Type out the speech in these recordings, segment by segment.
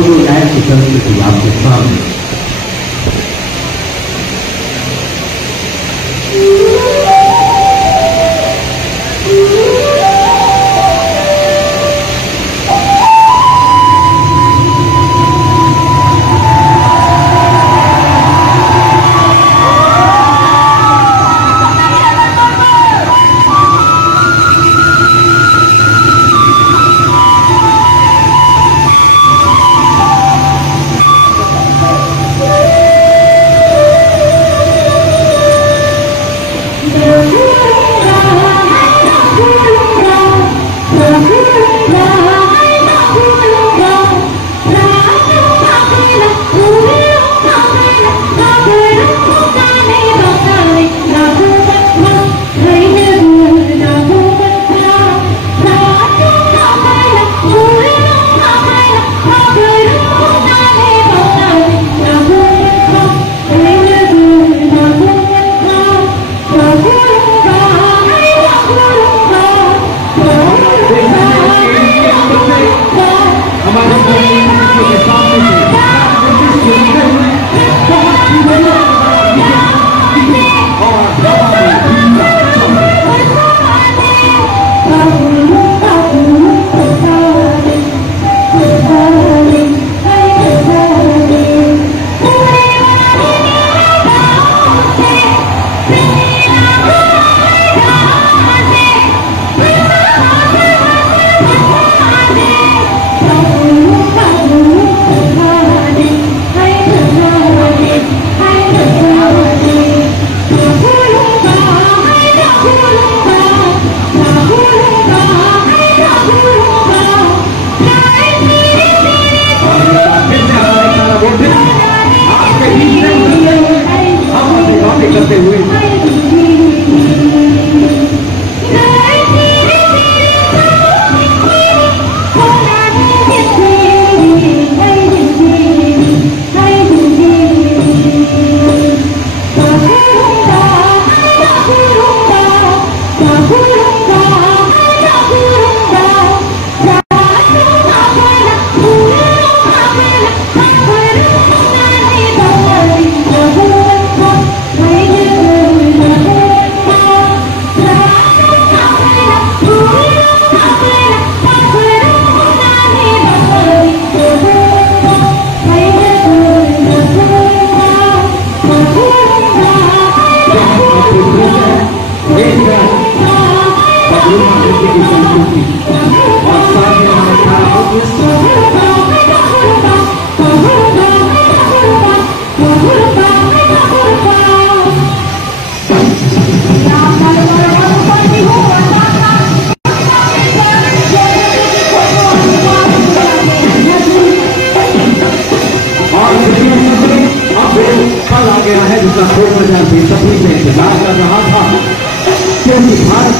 करोड़ों लाइफ चलती थी आपके सामने।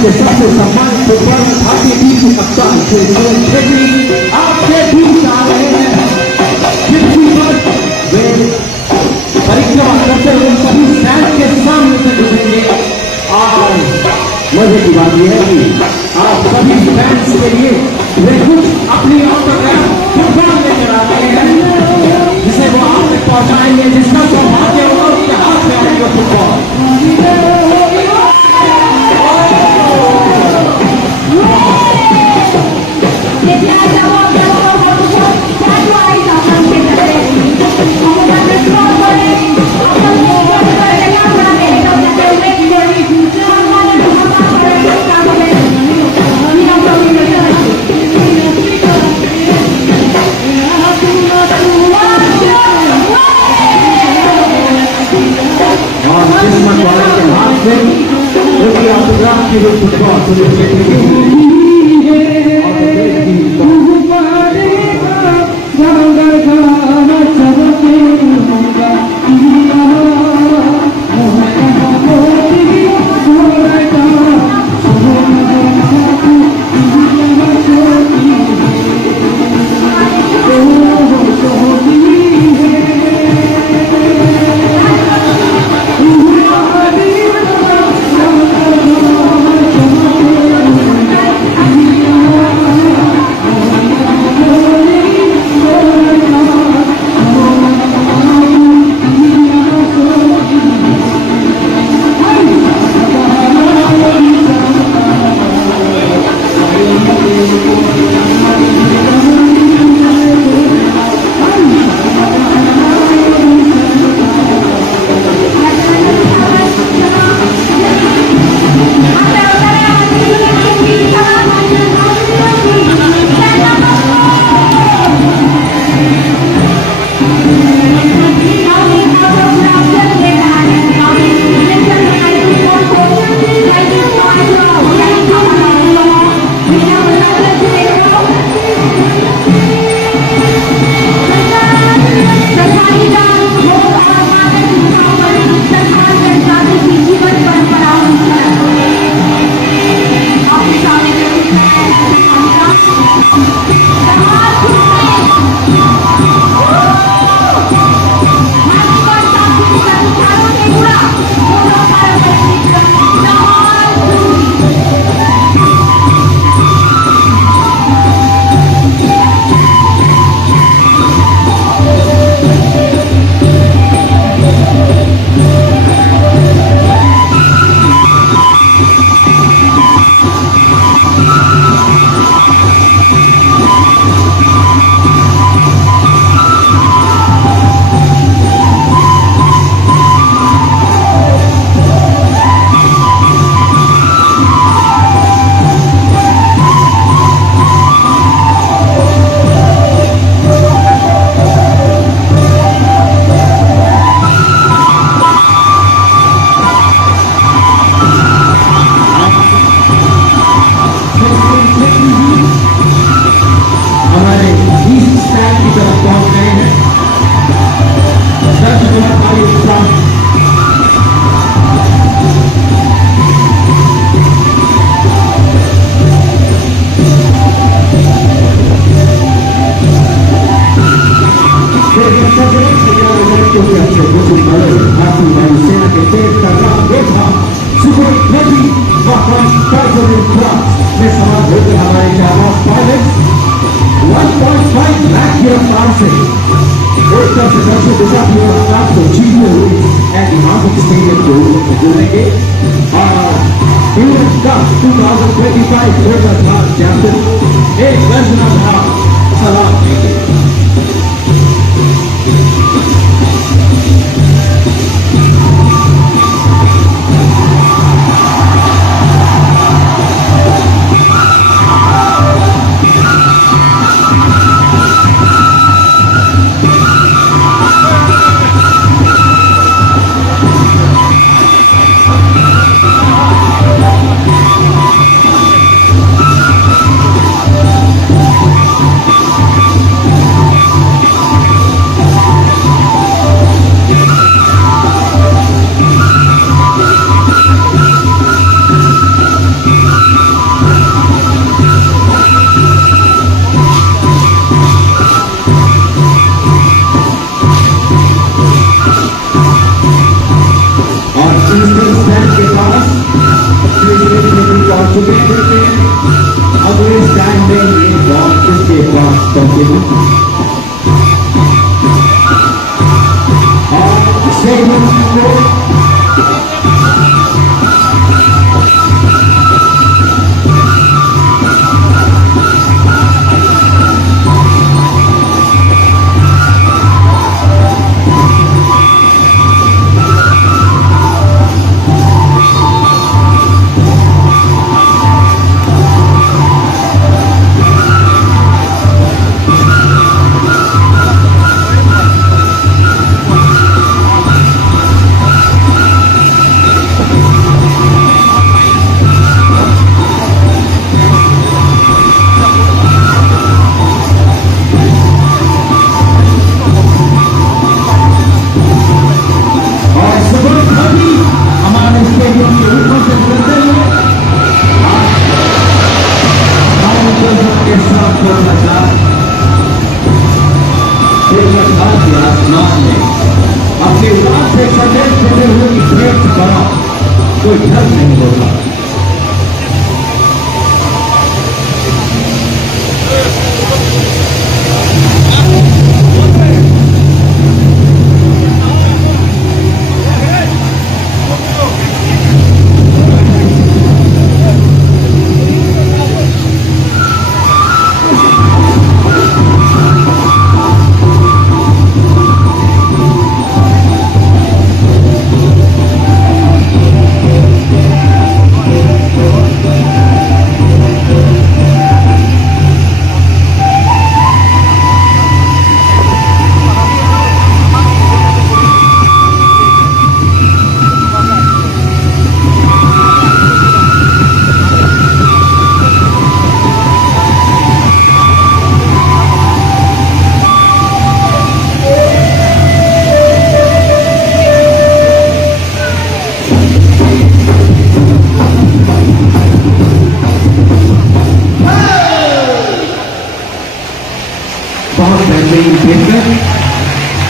के सबसे सम्मानित फुटबॉल भारतीय टीम के कप्तान श्री सुरेश छेत्री आपसे भी आ रहे हैं। वे परिक्रमा करते हुए सभी स्टैंड के सामने से गुजरेंगे। और मजे की बात यह है कि आप सभी फैंस के लिए वे कुछ अपनी ऑटोग्राफ फुटबॉल लेकर आ रहे हैं, जिसे वो आप तक पहुंचाएंगे। जिसका सौभाग्य होगा उसके हाथ में आएगा फुटबॉल। टीम भेजकर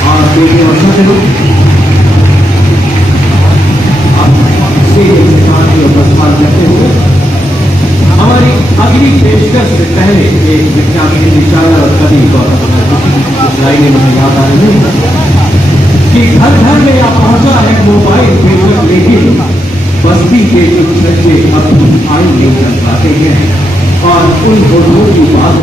और बेटे और छोटे लोग प्रस्थान करते हुए हमारी अगली पेशकश से पहले एक विज्ञापन विचार और कवि लाइनें मुझे याद आ रही है कि घर घर में या पहुंचा है मोबाइल बेशक, लेकिन बस्ती के कुछ बच्चे अब आए नहीं कर पाते हैं और उन फोटो की बात